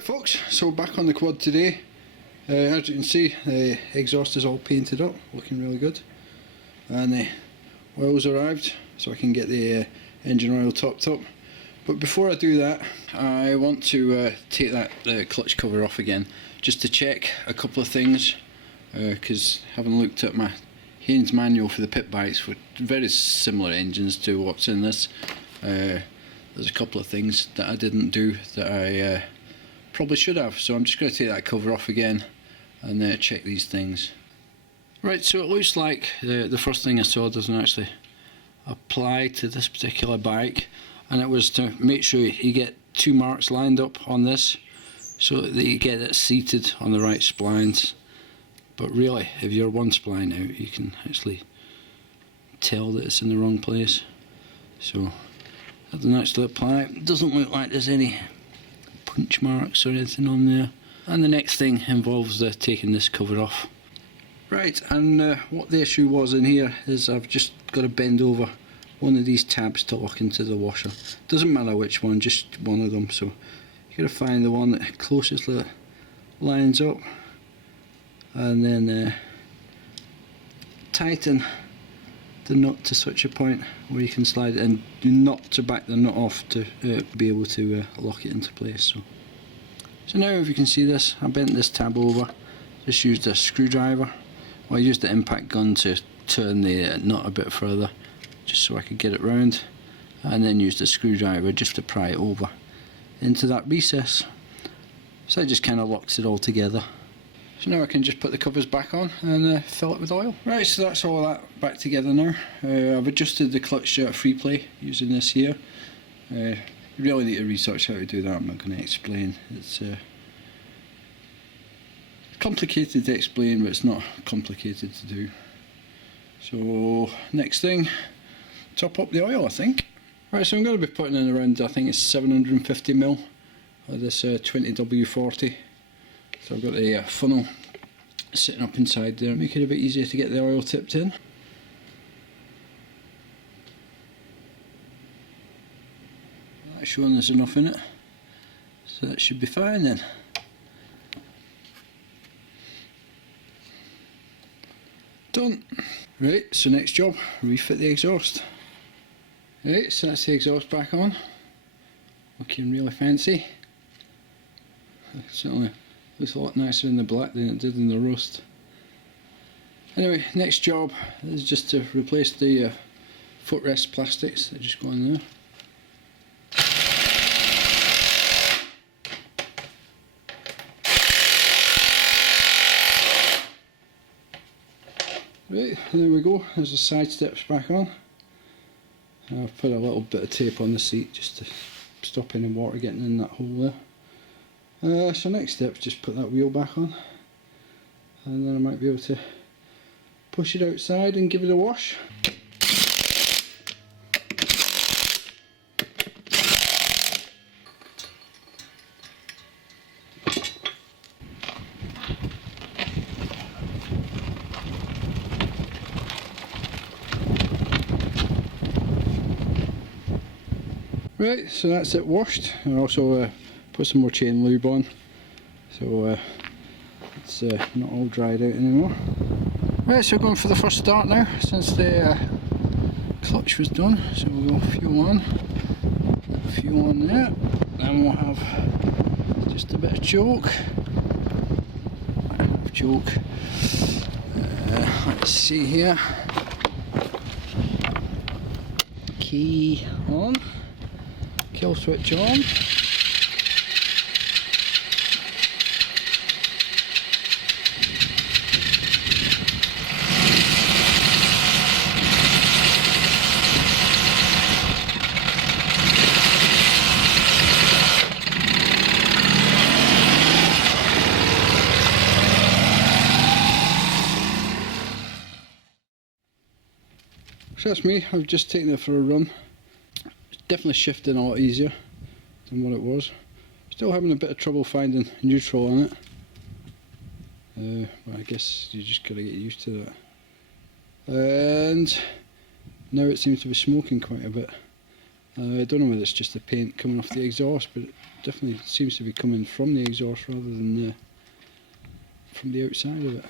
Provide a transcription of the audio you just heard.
Right folks, so back on the quad today. As you can see, the exhaust is all painted up, looking really good, and the oil's arrived so I can get the engine oil topped up. But before I do that, I want to take that clutch cover off again just to check a couple of things, because having looked at my Haynes manual for the pit bikes with very similar engines to what's in this, there's a couple of things that I didn't do that I probably should have, so I'm just going to take that cover off again and check these things. Right, so it looks like the first thing I saw doesn't actually apply to this particular bike, and it was to make sure you get two marks lined up on this so that you get it seated on the right splines. But really, if you're one spline out, you can actually tell that it's in the wrong place. So that doesn't actually apply. It doesn't look like there's any punch marks or anything on there. And the next thing involves taking this cover off. Right, and what the issue was in here is I've just got to bend over one of these tabs to lock into the washer. Doesn't matter which one, just one of them. So you got to find the one that closest lines up, and then tighten the nut to such a point where you can slide it in. Do not to back the nut off to be able to lock it into place. So now if you can see this, I bent this tab over, just used a screwdriver. Well, I used the impact gun to turn the nut a bit further, just so I could get it round, and then used a screwdriver just to pry it over into that recess. So it just kind of locks it all together. So now I can just put the covers back on and fill it with oil. Right, so that's all that back together now. I've adjusted the clutch free play using this here. You really need to research how to do that. I'm not going to explain. It's complicated to explain, but it's not complicated to do. So next thing, top up the oil, I think. Right, so I'm going to be putting in around, I think it's 750ml of this 20W40. So I've got the funnel sitting up inside there, make it a bit easier to get the oil tipped in. That's showing there's enough in it, so that should be fine then. Done. Right, so next job, refit the exhaust. Right, so that's the exhaust back on, looking really fancy. Certainly looks a lot nicer in the black than it did in the rust. Anyway, next job is just to replace the footrest plastics that just go in there. Right, there we go, there's the side steps back on. I've put a little bit of tape on the seat just to stop any water getting in that hole there. So next step is just put that wheel back on, and then I might be able to push it outside and give it a wash. Right, so that's it washed. I also put some more chain lube on, so it's not all dried out anymore. Right, so going for the first start now, since the clutch was done. So we'll go fuel on there, then we'll have just a bit of choke. Let's see here, key on, kill switch on. So that's me, I've just taken it for a run. It's definitely shifting a lot easier than what it was. Still having a bit of trouble finding neutral on it. But I guess you just gotta get used to that. And now it seems to be smoking quite a bit. I don't know whether it's just the paint coming off the exhaust, but it definitely seems to be coming from the exhaust rather than from the outside of it.